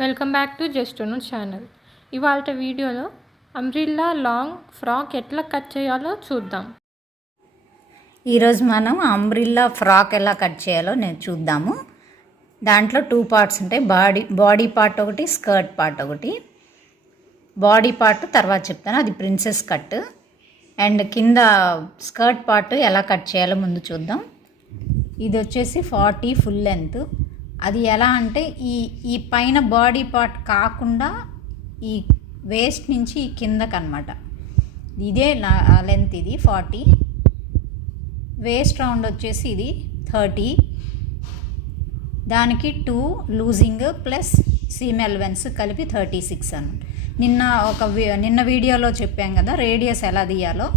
Welcome back to just know channel. ఇవాళ వీడియోలో umbrella long frock ఎట్లా కట్ చేయాలో చూద్దాం. ఈరోజు మనం అంబ్రిల్లా ఫ్రాక్ ఎలా కట్ చేయాలో చూద్దాము. దాంట్లో 2 పార్ట్స్ ఉంటాయి. బాడీ పార్ట్ ఒకటి, స్కర్ట్ పార్ట్ ఒకటి. బాడీ పార్ట్ తర్వాత చెప్తాను, అది ప్రిన్సెస్ కట్. అండ్ కింద స్కర్ట్ పార్ట్ ఎలా కట్ చేయాలో ముందు చూద్దాం. ఇది వచ్చేసి 40 ఫుల్ లెంత్. అది ఎలా అంటే ఈ పైన బాడీ పార్ట్ కాకుండా ఈ వేస్ట్ నుంచి ఈ కిందకి అనమాట. ఇదే లెంత్, ఇది 40. వేస్ట్ రౌండ్ వచ్చేసి ఇది 30. దానికి 2 లూజింగ్ ప్లస్ సీమ్ ఎలవెన్స్ కలిపి 36 అనమాట. నిన్న వీడియోలో చెప్పాం కదా రేడియస్ ఎలా తీయాలో,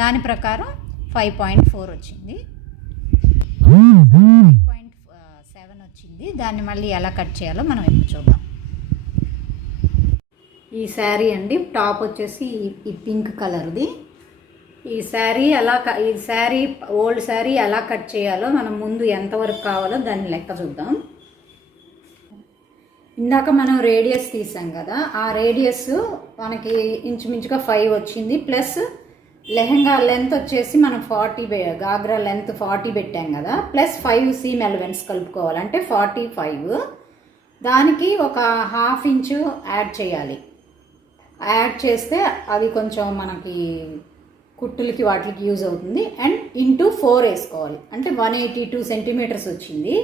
దాని ప్రకారం 5.4 వచ్చింది. 5.7 వచ్చింది. దాన్ని మళ్ళీ ఎలా కట్ చేయాలో మనం ఇప్పుడు చూద్దాం. ఈ శారీ అండి, టాప్ వచ్చేసి ఈ పింక్ కలర్ది. ఈ శారీ ఓల్డ్ శారీ ఎలా కట్ చేయాలో మనం ముందు ఎంతవరకు కావాలో దాన్ని లెక్క చూద్దాం. ఇందాక మనం రేడియస్ తీసాం కదా, ఆ రేడియస్ మనకి ఇంచుమించుగా 5 వచ్చింది. ప్లస్ లెహంగా లెంత్ వచ్చేసి మనం 40, గాగ్రా లెంత్ 40 పెట్టాం కదా, ప్లస్ 5 సీమ్ ఎలవెన్స్ కలుపుకోవాలంటే 45. దానికి ఒక ½ ఇంచు యాడ్ చేయాలి. యాడ్ చేస్తే అది కొంచెం మనకి కుట్టులకి వాటికి యూజ్ అవుతుంది. అండ్ ఇంటూ 4 వేసుకోవాలి, అంటే 182 సెంటీమీటర్స్ వచ్చింది.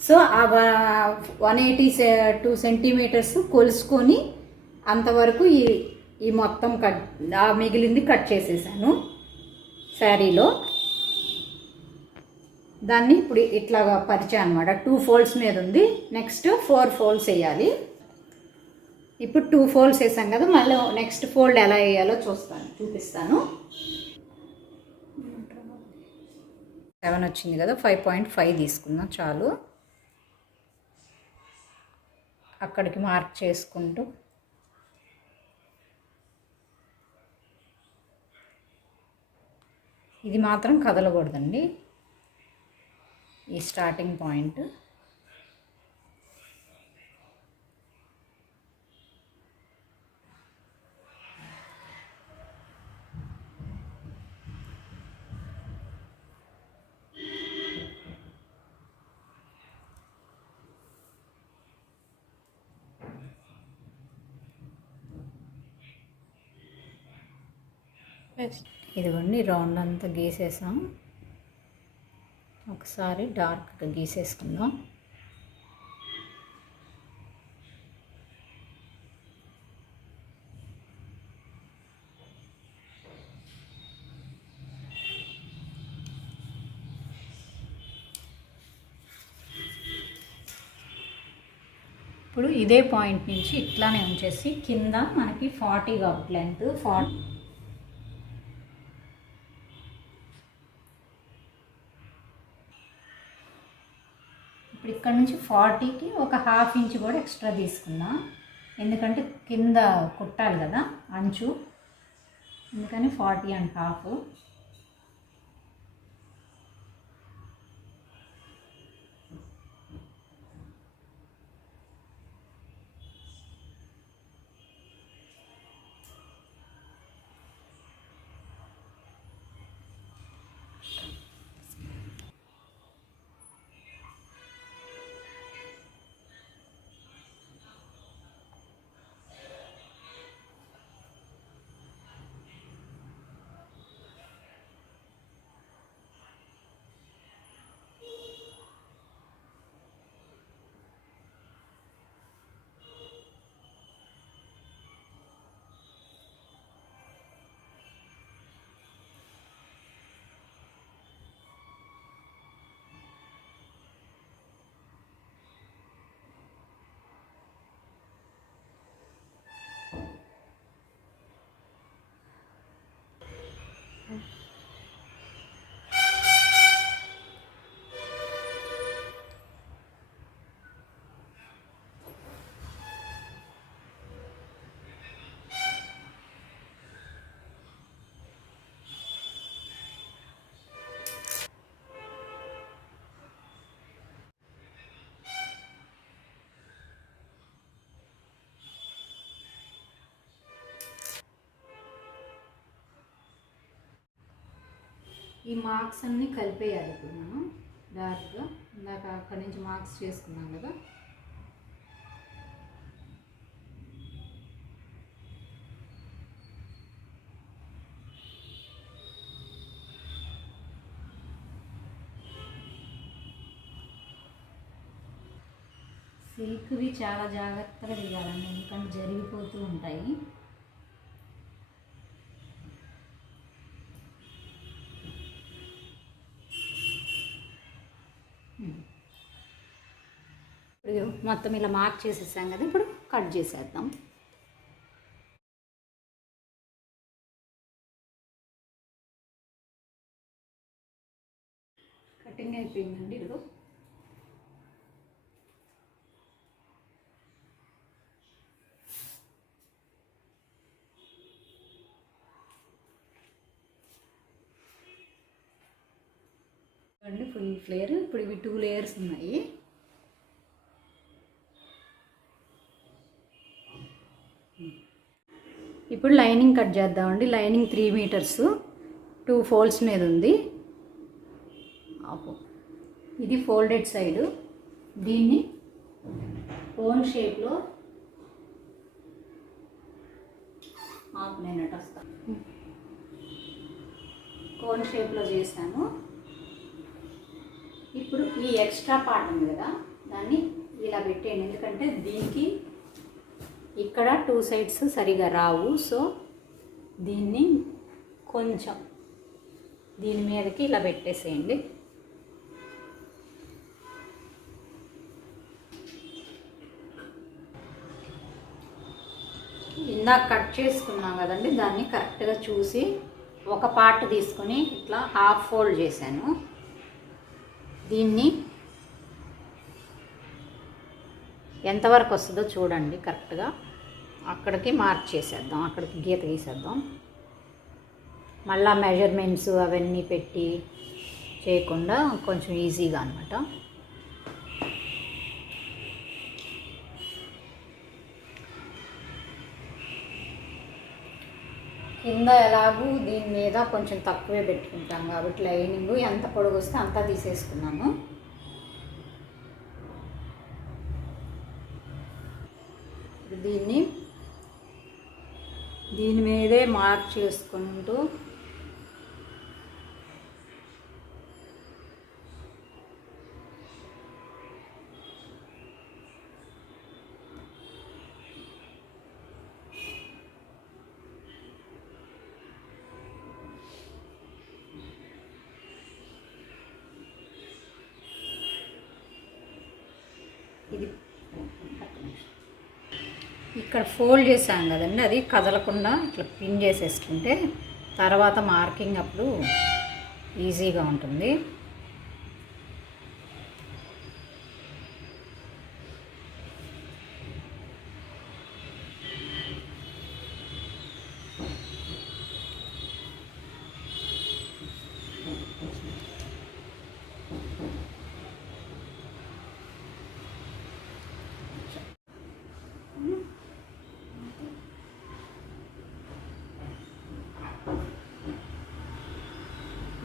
సో ఆ 182 సెంటీమీటర్స్ కొలుసుకొని అంతవరకు ఈ మొత్తం మిగిలింది కట్ చేసేసాను శారీలో. దాన్ని ఇప్పుడు ఇట్లాగా పరిచాను అనమాట. 2 ఫోల్డ్స్ మీద ఉంది. నెక్స్ట్ 4 ఫోల్డ్స్ వేయాలి. ఇప్పుడు 2 ఫోల్డ్స్ వేసాం కదా, మళ్ళీ నెక్స్ట్ ఫోల్డ్ ఎలా వేయాలో చూపిస్తాను. 7 వచ్చింది కదా, 5.5 తీసుకుందాం చాలు. అక్కడికి మార్క్ చేసుకుంటూ ఇది మాత్రం కదలకూడదండి, ఈ స్టార్టింగ్ పాయింట్. ఇదిగోండి, రౌండ్ అంతా గీసేసాం. ఒకసారి డార్క్గా గీసేసుకుందాం. ఇప్పుడు ఇదే పాయింట్ నుంచి ఇట్లానే ఉంచేసి కింద మనకి 40 కాబట్టి లెంత్ 40. ఇప్పుడు ఇక్కడ నుంచి 40కి ఒక ½ ఇంచ్ కూడా ఎక్స్ట్రా తీసుకుందాం, ఎందుకంటే కింద కుట్టాలి కదా అంచు, అందుకని 40.5. ఈ మార్క్స్ అన్నీ కలిపేయాలి ఇప్పుడు మనం డార్క్గా. ఇందాక అక్కడి నుంచి మార్క్స్ చేసుకున్నాం కదా, సిల్క్వి చాలా జాగ్రత్తగా తీయాలండి, ఎందుకంటే జరిగిపోతూ ఉంటాయి. ఇప్పుడు మొత్తం ఇలా మార్క్ చేసేసాం కదా, ఇప్పుడు కట్ చేసేద్దాం. కటింగ్ అయిపోయిందండి. ఇప్పుడు ఫుల్ ఫ్లేర్. ఇప్పుడు ఇవి 2 లేయర్స్ ఉన్నాయి. ఇప్పుడు లైనింగ్ కట్ చేద్దామండి. లైనింగ్ 3 మీటర్స్ 2 ఫోల్డ్స్ మీద ఉంది. ఇది ఫోల్డెడ్ సైడు. దీన్ని కోన్ షేప్లో నేను వస్తాను. కోన్ షేప్లో చేశాను. ఇప్పుడు ఈ ఎక్స్ట్రా పార్ట్ ఉంది కదా, దాన్ని ఇలా పెట్టేయండి. ఎందుకంటే దీనికి ఇక్కడ 2 సైడ్స్ సరిగా రావు. సో దీన్ని కొంచెం దీని మీదకి ఇలా పెట్టేసేయండి. ఇందాక కట్ చేసుకున్నాం కదండి, దాన్ని కరెక్ట్గా చూసి ఒక పార్ట్ తీసుకొని ఇట్లా హాఫ్ ఫోల్డ్ చేశాను. దీన్ని ఎంతవరకు వస్తుందో చూడండి కరెక్ట్గా. అక్కడికి మార్క్ చేసేద్దాం, అక్కడికి గీత గీసేద్దాం. మళ్ళా మెజర్మెంట్స్ అవన్నీ పెట్టి చేయకుండా కొంచెం ఈజీగా అన్నమాట. కింద ఎలాగూ దీని మీద కొంచెం తక్కువే పెట్టుకుంటాం కాబట్టి లైనింగ్ ఎంత పొడుగు వస్తే అంతా తీసేసుకున్నాను. దీని మీదే మార్క్ చేసుకుంటూ ఇది ఇక్కడ ఫోల్డ్ చేసాం కదండి, అది కదలకుండా ఇట్లా పిన్ చేసేసుకుంటే తర్వాత మార్కింగ్ అప్పుడు ఈజీగా ఉంటుంది.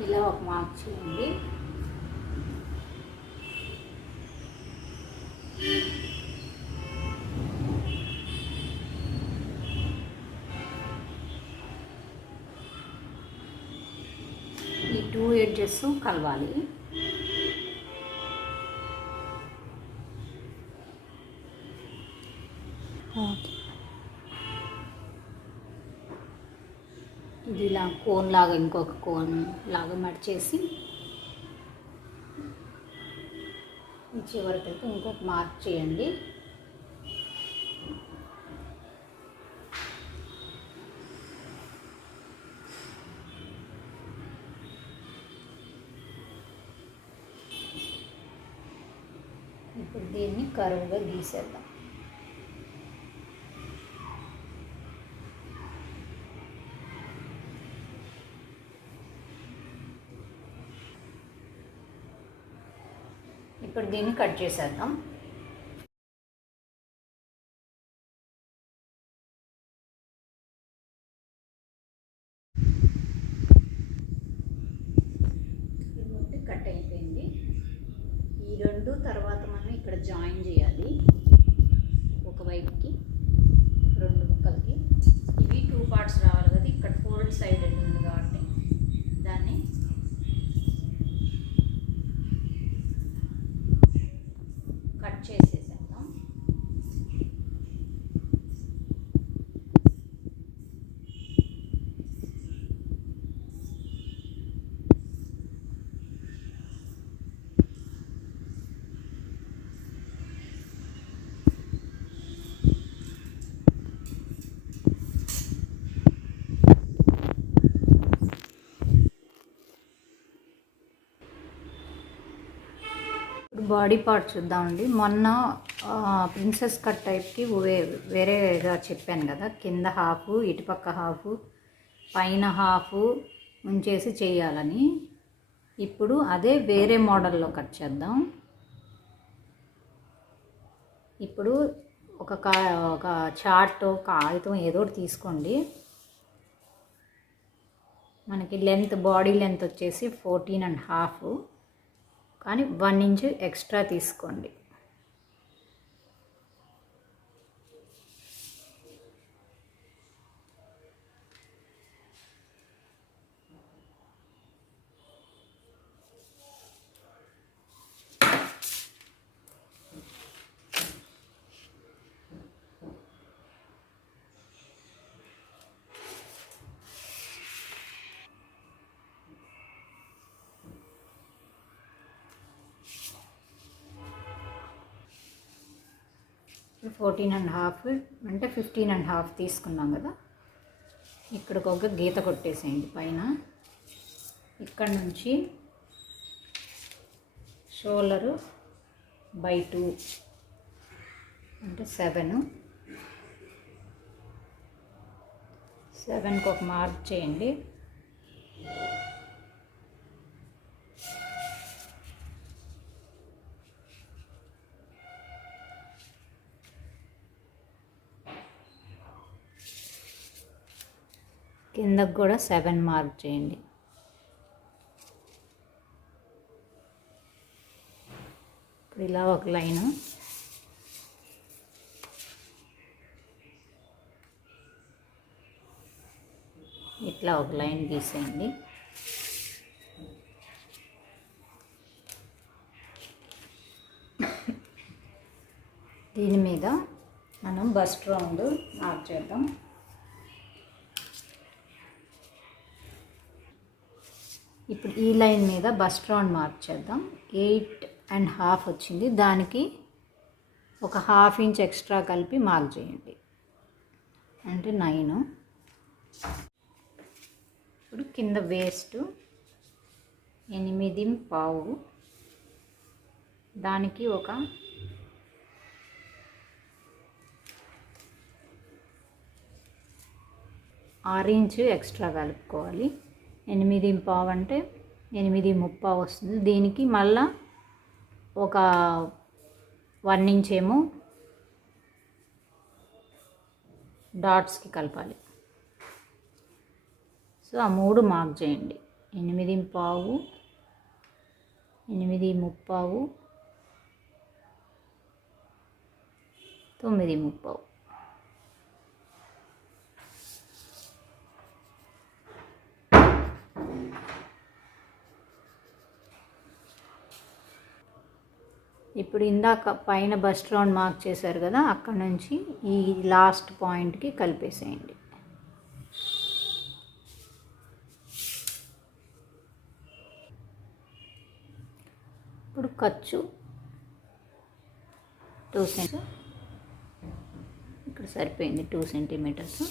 ఇలా ఒక మార్క్ చేయండి. ఈ 2 ఎడ్జెస్ కలవాలి. ఇది ఇలా కోన్ లాగా ఇంకొక కోన్ లాగా మడిచేసి చివరికి ఇంకొక మార్క్ చేయండి. ఇప్పుడు దీన్ని కరువుగా గీసేద్దాం. ఇప్పుడు దీన్ని కట్ చేసేద్దాం. రెండు తర్వాత మనం ఇక్కడ జాయిన్ చేయాలి ఒకవైపుకి, రెండు ముక్కలకి. ఇవి 2 పార్ట్స్ రావాలి కదా, ఇక్కడ ఫోల్డ్ సైడ్ ఉంది కాబట్టి దాన్ని కట్ చేసేసేద్దాం. బాడీ పార్ట్ చూద్దామండి. మొన్న ప్రిన్సెస్ కట్ టైప్కి వేరేగా చెప్పాను కదా, కింద హాఫ్, ఇటుపక్క హాఫ్, పైన హాఫ్ ఉంచేసి చేయాలని. ఇప్పుడు అదే వేరే మోడల్లో కట్ చేద్దాం. ఇప్పుడు ఒక చార్ట్, కాగితం ఏదో ఒకటి తీసుకోండి. మనకి బాడీ లెంత్ వచ్చేసి 14.5, కానీ 1 ఇంచ్ ఎక్స్ట్రా తీసుకోండి. ఇప్పుడు 14.5 అంటే 15.5 తీసుకున్నాం కదా. ఇక్కడికి ఒక గీత కొట్టేసేయండి పైన. ఇక్కడ నుంచి షోల్డరు బై 2 అంటే 7కి ఒక మార్క్ చేయండి. కిందకు కూడా 7 మార్క్ చేయండి. ఇప్పుడు ఇలా ఒక లైను, ఇట్లా ఒక లైన్ గీసేయండి. దీని మీద మనం బస్ట్ రౌండ్ మార్క్ చేద్దాం. ఇప్పుడు ఈ లైన్ మీద బస్ట్ రౌండ్ మార్క్ చేద్దాం. 8.5 వచ్చింది, దానికి ఒక 1/2 ఇంచ్ ఎక్స్ట్రా కలిపి మార్క్ చేయండి, అంటే 9. ఇప్పుడు కింద వేస్ట్ 8.5, దానికి ఒక 6 ఇంచ్ ఎక్స్ట్రా కలుపుకోవాలి. 8.5 అంటే 8.30 వస్తుంది. దీనికి మళ్ళా ఒక 1 ఇంచ్ ఏమో డాట్స్కి కలపాలి. సో ఆ 3 మార్క్ చేయండి. 8.5, 8.30, 9.30. ఇప్పుడు ఇందాక పైన బస్ట్ రౌండ్ మార్క్ చేశారు కదా, అక్కడ నుంచి ఈ లాస్ట్ పాయింట్కి కలిపేసేయండి. ఇప్పుడు ఖర్చు 2 సెంటీమీటర్స్, ఇక్కడ సరిపోయింది 2 సెంటీమీటర్స్.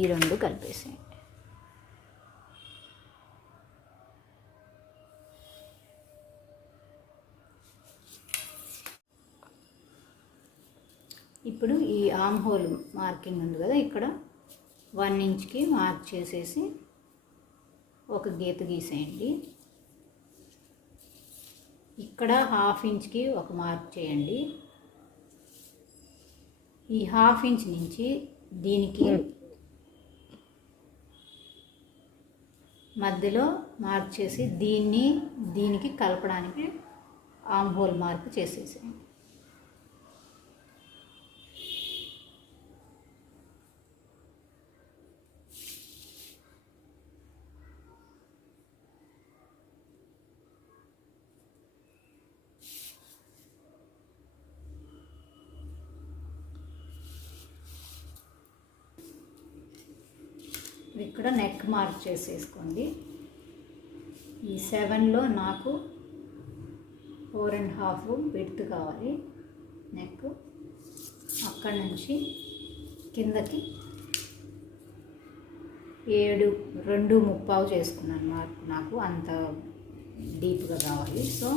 ఈ 2 కలిపేసేయండి. ఇప్పుడు ఈ ఆర్మ్ హోల్ మార్కింగ్ ఉంది కదా, ఇక్కడ 1 ఇంచ్కి మార్క్ చేసేసి ఒక గీత గీసేయండి. ఇక్కడ 1/2 ఇంచ్కి ఒక మార్క్ చేయండి. ఈ 1/2 ఇంచ్ నుంచి దీనికి మధ్యలో మార్క్ చేసి దీనికి కలపడానికి ఆర్మ్ హోల్ మార్క్ చేసేసేయండి. ఇక్కడ నెక్ మార్క్ చేసేసుకోండి. ఈ 7లో నాకు 4.5 విడ్త్ కావాలి నెక్. అక్కడి నుంచి కిందకి 7.25 చేసుకున్నాను మార్క్. నాకు అంత డీప్గా కావాలి. సో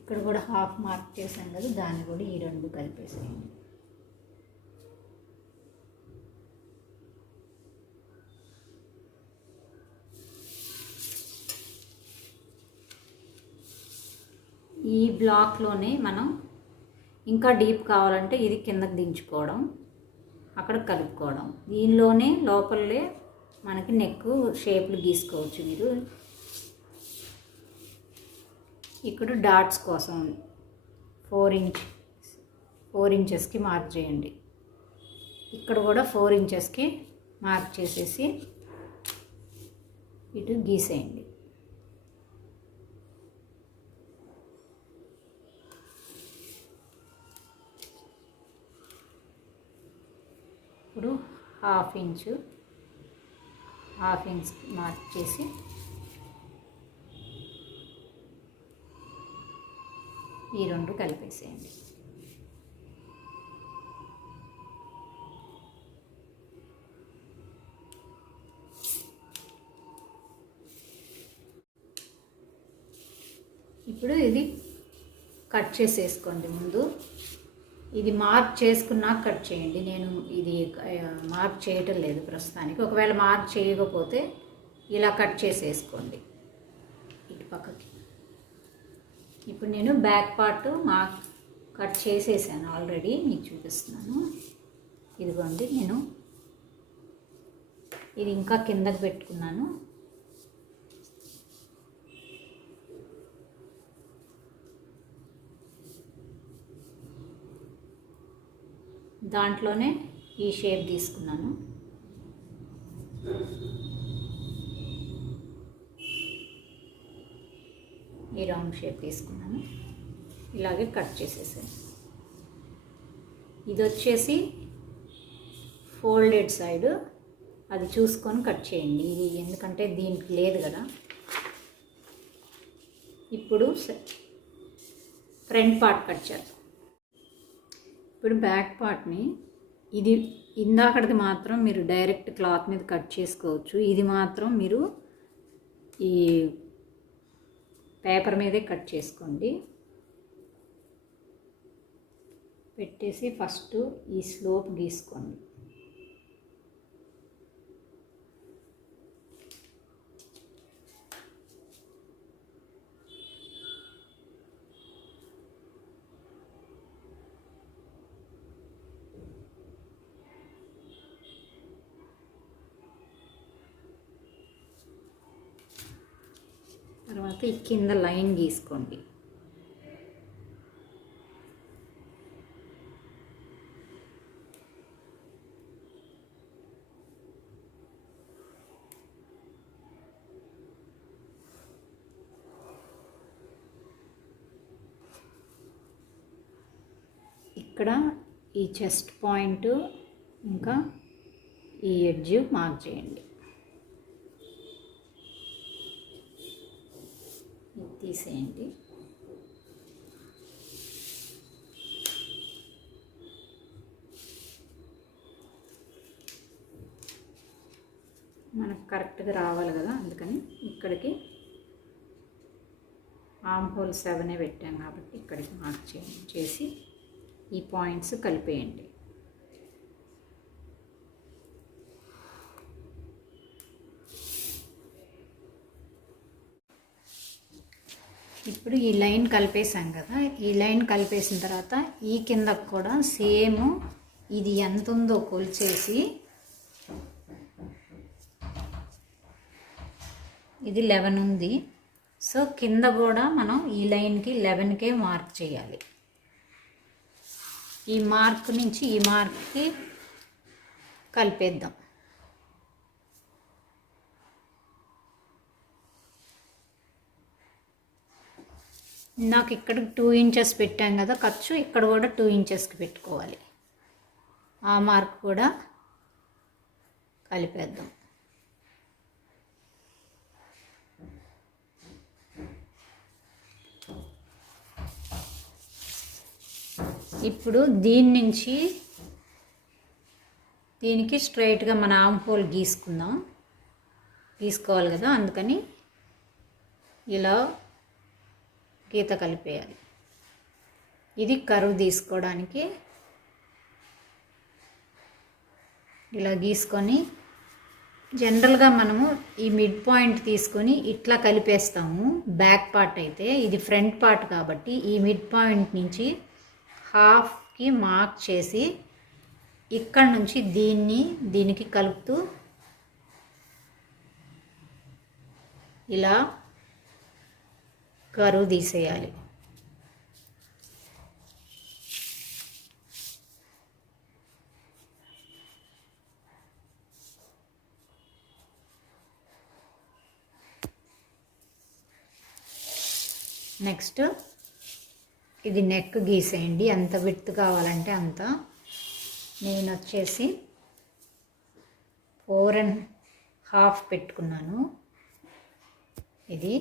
ఇక్కడ కూడా హాఫ్ మార్క్ చేశాను కదా, దాన్ని కూడా ఈ 2 కలిపేసేయండి. ఈ బ్లాక్లోనే మనం ఇంకా డీప్ కావాలంటే ఇది కిందకి దించుకోవడం, అక్కడ కలుపుకోవడం. దీనిలోనే లోపలే మనకి నెక్ షేప్లు గీసుకోవచ్చు మీరు. ఇక్కడ డాట్స్ కోసం 4 ఇంచెస్కి మార్క్ చేయండి. ఇక్కడ కూడా 4 ఇంచెస్కి మార్క్ చేసేసి ఇటు గీసేయండి. ఇప్పుడు హాఫ్ ఇంచ్ మార్క్ చేసి ఈ 2 కలిపేసేయండి. ఇప్పుడు ఇది కట్ చేసేసుకోండి. ముందు ఇది మార్క్ చేసుకున్నాక కట్ చేయండి. నేను ఇది మార్క్ చేయటం లేదు ప్రస్తుతానికి. ఒకవేళ మార్క్ చేయకపోతే ఇలా కట్ చేసేసుకోండి ఇటు పక్కకి. ఇప్పుడు నేను బ్యాక్ పార్ట్ మార్క్ కట్ చేసేసాను ఆల్రెడీ, మీకు చూపిస్తున్నాను. ఇదిగోండి, నేను ఇది ఇంకా కిందకి పెట్టుకున్నాను. దాంట్లోనే ఈ షేప్ తీసుకున్నాను. ఈ రౌండ్ షేప్ తీసుకున్నాను. ఇలాగే కట్ చేసేసాను. ఇది వచ్చేసి ఫోల్డెడ్ సైడ్, అది చూసుకొని కట్ చేయండి. ఇది ఎందుకంటే దీనికి లేదు కదా. ఇప్పుడు ఫ్రంట్ పార్ట్ కట్ చేద్దాం. ఇప్పుడు బ్యాక్ పార్ట్ని ఇది ఇందాకటిది మాత్రం మీరు డైరెక్ట్ క్లాత్ మీద కట్ చేసుకోవచ్చు. ఇది మాత్రం మీరు ఈ పేపర్ మీదే కట్ చేసుకోండి. పెట్టేసి ఫస్ట్ ఈ స్లోప్ గీసుకోండి. తర్వాత ఈ కింద లైన్ గీసుకోండి. ఇక్కడ ఈ చెస్ట్ పాయింట్ ఇంకా ఈ ఎడ్జ్ మార్క్ చేయండి. తీసేయండి. మనకు కరెక్ట్గా రావాలి కదా, అందుకని ఇక్కడికి ఆర్మ్ హోల్ 7 పెట్టాం కాబట్టి ఇక్కడికి మార్క్ చేసి ఈ పాయింట్స్ కలిపేయండి. ఇప్పుడు ఈ లైన్ కలిపేసాం కదా, ఈ లైన్ కలిపేసిన తర్వాత ఈ కిందకు కూడా సేమ్ ఇది ఎంత ఉందో కొలిచేసి, ఇది 11 ఉంది, సో కింద కూడా మనం ఈ లైన్కి 11కే మార్క్ చేయాలి. ఈ మార్క్ నుంచి ఈ మార్క్కి కలిపేద్దాం. నాకు ఇక్కడ 2 ఇంచెస్ పెట్టాం కదా ఖర్చు, ఇక్కడ కూడా 2 ఇంచెస్కి పెట్టుకోవాలి. ఆ మార్క్ కూడా కలిపేద్దాం. ఇప్పుడు దీని నుంచి దీనికి స్ట్రైట్గా మన ఆర్మ్ హోల్ గీసుకోవాలి కదా, అందుకని ఇలా గీత కలిపేయాలి. ఇది కర్వ్ తీసుకోవడానికి ఇలా గీసుకొని, జనరల్గా మనము ఈ మిడ్ పాయింట్ తీసుకొని ఇట్లా కలిపేస్తాము. బ్యాక్ పార్ట్ అయితే ఇది ఫ్రంట్ పార్ట్ కాబట్టి ఈ మిడ్ పాయింట్ నుంచి హాఫ్కి మార్క్ చేసి ఇక్కడ నుంచి దీనికి కలుపుతూ ఇలా కరువు తీసేయాలి. నెక్స్ట్ ఇది నెక్ గీసేయండి, ఎంత విడ్త్ కావాలంటే అంత. నేను వచ్చేసి 4.5 పెట్టుకున్నాను. ఇది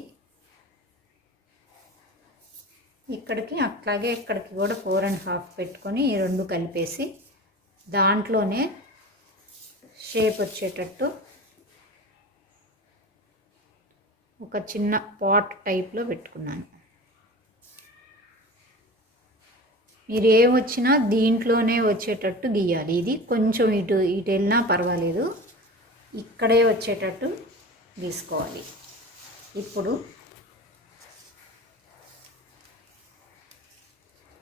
ఇక్కడికి అట్లాగే ఇక్కడికి కూడా 4.5 పెట్టుకొని ఈ రెండు కలిపేసి దాంట్లోనే షేప్ వచ్చేటట్టు ఒక చిన్న పాట్ టైప్లో పెట్టుకున్నాను. మీరు ఏం వచ్చినా దీంట్లోనే వచ్చేటట్టు గీయాలి. ఇది కొంచెం ఇటు వెళ్ళినా పర్వాలేదు, ఇక్కడే వచ్చేటట్టు గీసుకోవాలి. ఇప్పుడు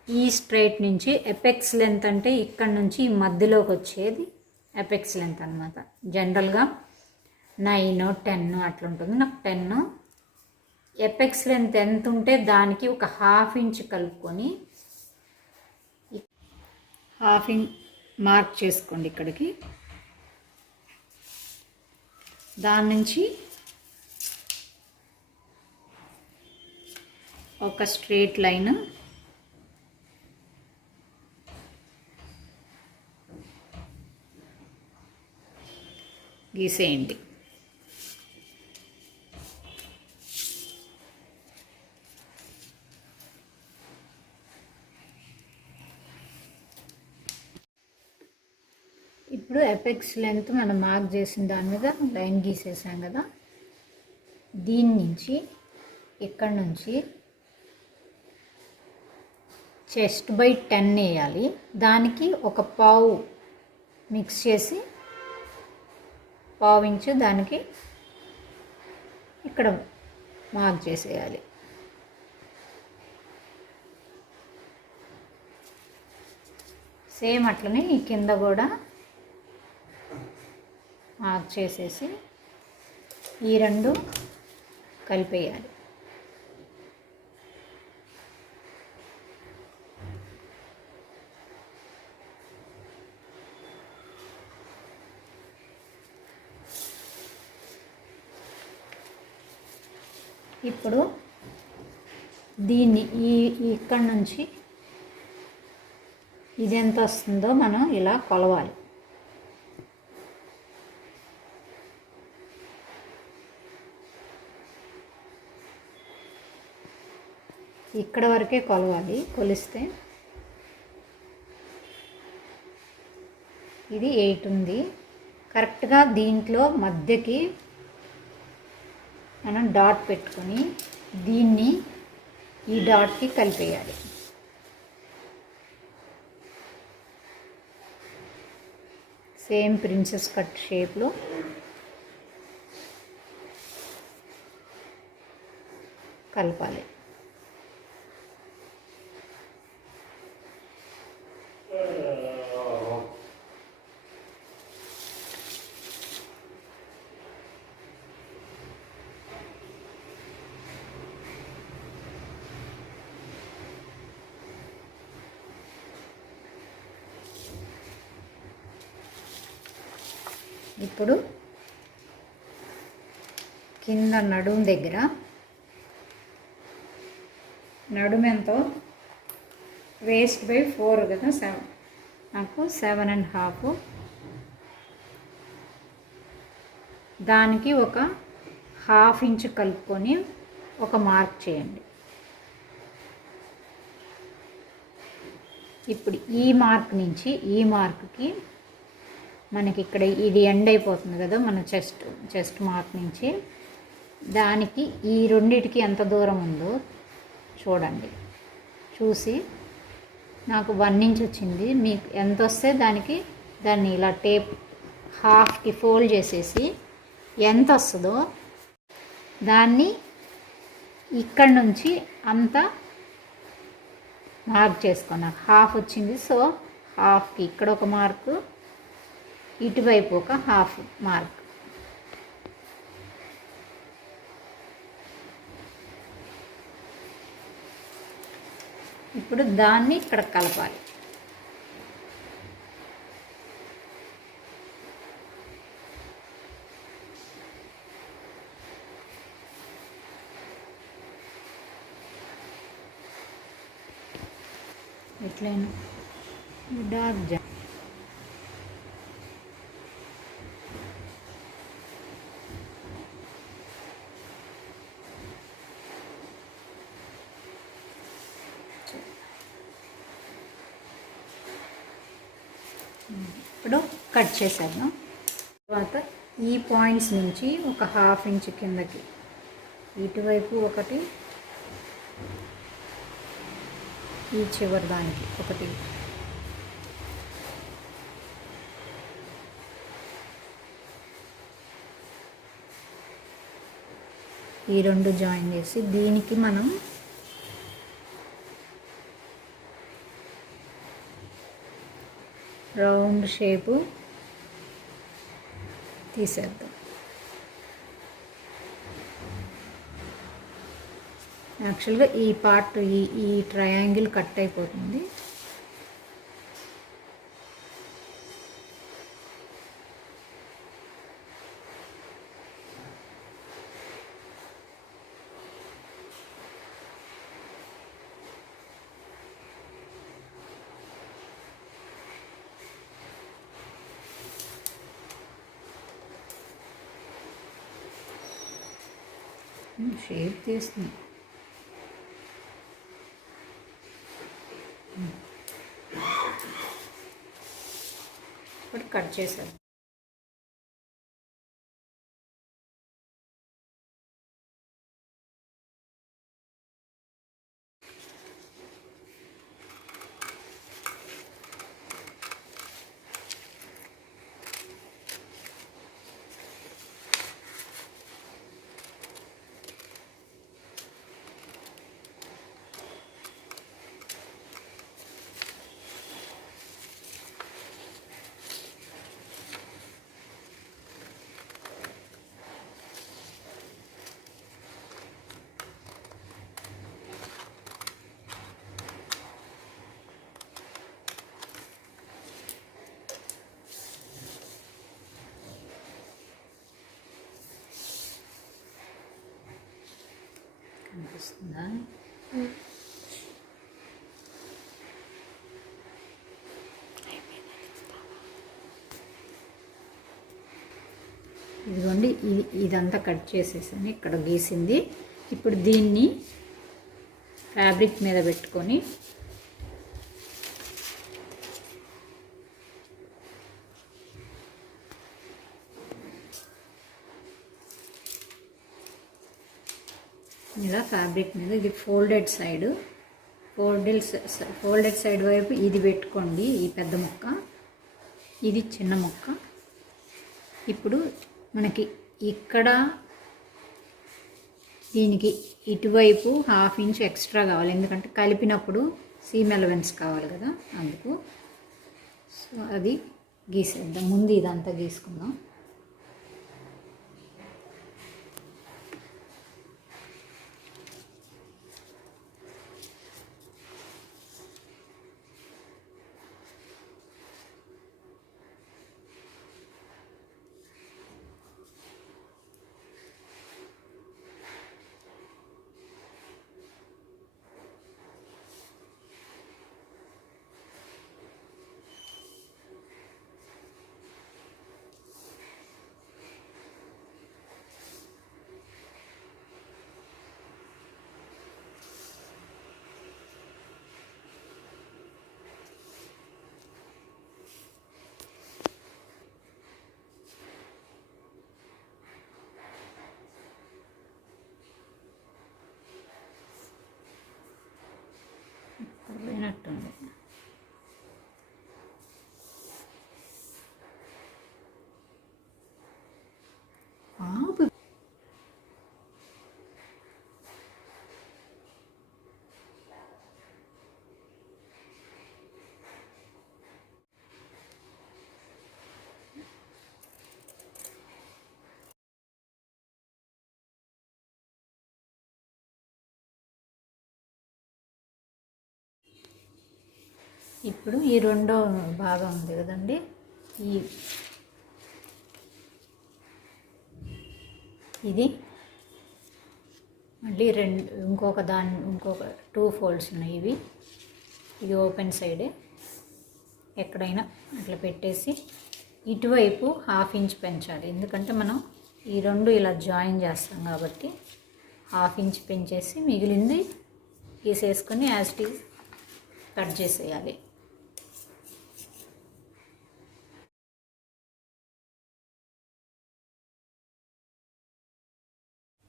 ఈ స్ట్రైట్ నుంచి ఎపెక్స్ లెంత్ అంటే ఇక్కడ నుంచి మధ్యలోకి వచ్చేది ఎపెక్స్ లెంత్ అనమాట. జనరల్గా 9, 10 అట్లా ఉంటుంది. నాకు 10. ఎపెక్స్ లెంత్ ఎంత ఉంటే దానికి ఒక 1/2 ఇంచ్ కలుపుకొని 1/2 ఇంచ్ మార్క్ చేసుకోండి ఇక్కడికి. దాని నుంచి ఒక స్ట్రైట్ లైన్ గీసేయండి. ఇప్పుడు ఎపెక్స్ లెంత్ మనం మార్క్ చేసిన దాని మీద లైన్ గీసేసాం కదా, దీని నుంచి ఇక్కడ నుంచి చెస్ట్ బై 10 వేయాలి. దానికి ఒక 1/2 మిక్స్ చేసి 1/2 ఇంచు దానికి ఇక్కడ మార్క్ చేసేయాలి. సేమ్ అట్లనే ఈ కింద కూడా మార్క్ చేసేసి ఈ రెండు కలిపేయాలి. ఇప్పుడు దీన్ని ఇక్కడ నుంచి ఇది ఎంత వస్తుందో మనం ఇలా కొలవాలి. ఇక్కడ వరకే కొలవాలి. కొలిస్తే ఇది 8 ఉంది. కరెక్ట్గా దీంట్లో మధ్యకి మనం డాట్ పెట్టుకొని దీన్ని ఈ డాట్కి కలిపేయాలి. సేమ్ ప్రిన్సెస్ కట్ షేప్లో కలపాలి. ఇప్పుడు కింద నడుము దగ్గర నడుము ఎంతో వేస్ట్ బై 4 కదా, 7 నాకు 7.5. దానికి ఒక 1/2 ఇంచ్ కలుపుకొని ఒక మార్క్ చేయండి. ఇప్పుడు ఈ మార్క్ నుంచి ఈ మార్క్కి మనకి ఇక్కడ ఇది ఎండ్ అయిపోతుంది కదా మన చెస్ట్ మార్క్ నుంచి, దానికి ఈ రెండిటికి ఎంత దూరం ఉందో చూడండి. చూసి నాకు 1 ఇంచ్ వచ్చింది, మీకు ఎంత వస్తే దాన్ని ఇలా టేప్ 1/2కి ఫోల్డ్ చేసేసి ఎంత వస్తుందో దాన్ని ఇక్కడ నుంచి అంతా మార్క్ చేసుకున్నా. 1/2 వచ్చింది, సో 1/2కి ఇక్కడ ఒక మార్కు, ఇటువైపు ఒక 1/2 మార్క్. ఇప్పుడు దాన్ని ఇక్కడ కలపాలి. ఎట్లయినా డార్క్ జాయిన్. ఇప్పుడు కట్ చేసాను. తర్వాత ఈ పాయింట్స్ నుంచి ఒక 1/2 ఇంచ్ కిందకి ఇటువైపు ఒకటి, ఈ చివరి దానికి ఒకటి, ఈ 2 జాయిన్ చేసి దీనికి మనం రౌండ్ షేపు తీసేద్దాం. యాక్చువల్గా ఈ పార్ట్ ఈ ట్రయాంగిల్ కట్ అయిపోతుంది. షేప్ తీస్తుంది. ఇప్పుడు కట్ చేసాను. కనిపిస్తుందా? ఇదిగోండి, ఇదంతా కట్ చేసేసాను, ఇక్కడ గీసింది. ఇప్పుడు దీన్ని ఫ్యాబ్రిక్ మీద పెట్టుకొని ఇలా ఫ్యాబ్రిక్ మీద ఇది ఫోల్డెడ్ సైడ్ వైపు ఇది పెట్టుకోండి, ఈ పెద్ద ముక్క, ఇది చిన్న ముక్క. ఇప్పుడు మనకి ఇక్కడ దీనికి ఇటువైపు 1/2 ఇంచ్ ఎక్స్ట్రా కావాలి, ఎందుకంటే కలిపినప్పుడు సీమ్ ఎలవెన్స్ కావాలి కదా, అందుకు. సో అది గీసేద్దాం. ముందు ఇదంతా గీసుకుందాం. ఇప్పుడు ఈ రెండో భాగం ఉంది కదండి, ఇది మళ్ళీ ఇంకొక 2 ఫోల్డ్స్ ఉన్నాయి. ఇది ఓపెన్ సైడే ఎక్కడైనా అట్లా పెట్టేసి ఇటువైపు 1/2 ఇంచ్ పెంచాలి. ఎందుకంటే మనం ఈ రెండు ఇలా జాయిన్ చేస్తాం కాబట్టి 1/2 ఇంచ్ పెంచేసి మిగిలింది తీసేసుకొని యాజ్ ఇట్ ఈజ్ కట్ చేసేయాలి.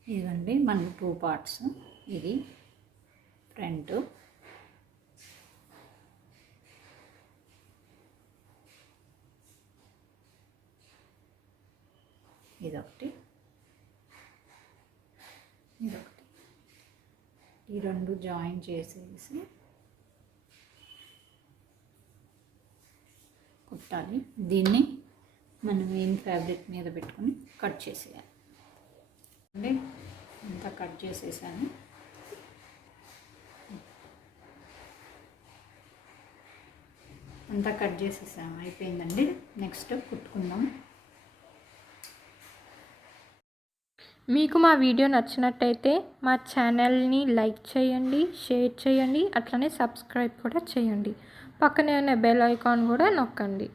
ఇదిగోండి మన 2 పార్ట్స్, ఇది ఫ్రంట్, ఇదొకటి, ఈ రెండు జాయిన్ చేసేసి కుట్టాలి. దీన్ని మనం మెయిన్ ఫ్యాబ్రిక్ మీద పెట్టుకొని కట్ చేసేయాలి. అంటే అంతా కట్ చేసేసాను. అయిపోయిందండి. నెక్స్ట్ కుట్టుకుందాం. మీకు మా వీడియో నచ్చినట్టయితే మా ఛానల్ని లైక్ చేయండి, షేర్ చేయండి, అట్లనే సబ్స్క్రైబ్ కూడా చేయండి. పక్కనే ఉన్న బెల్ ఐకాన్ కూడా నొక్కండి.